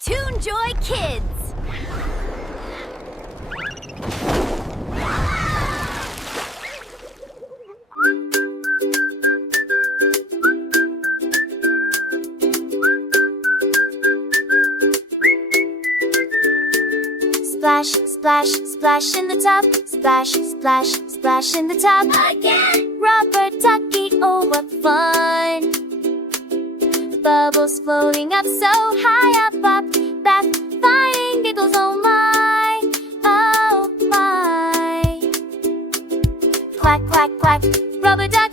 ToonJoy Kids. Splash, splash, splash in the tub. Splash, splash, splash in the tub. Again. Rubber ducky, oh what fun. Bubbles floating up so high up. Bath, flying giggles, oh my. Oh my. Quack, quack, quack, rubber duck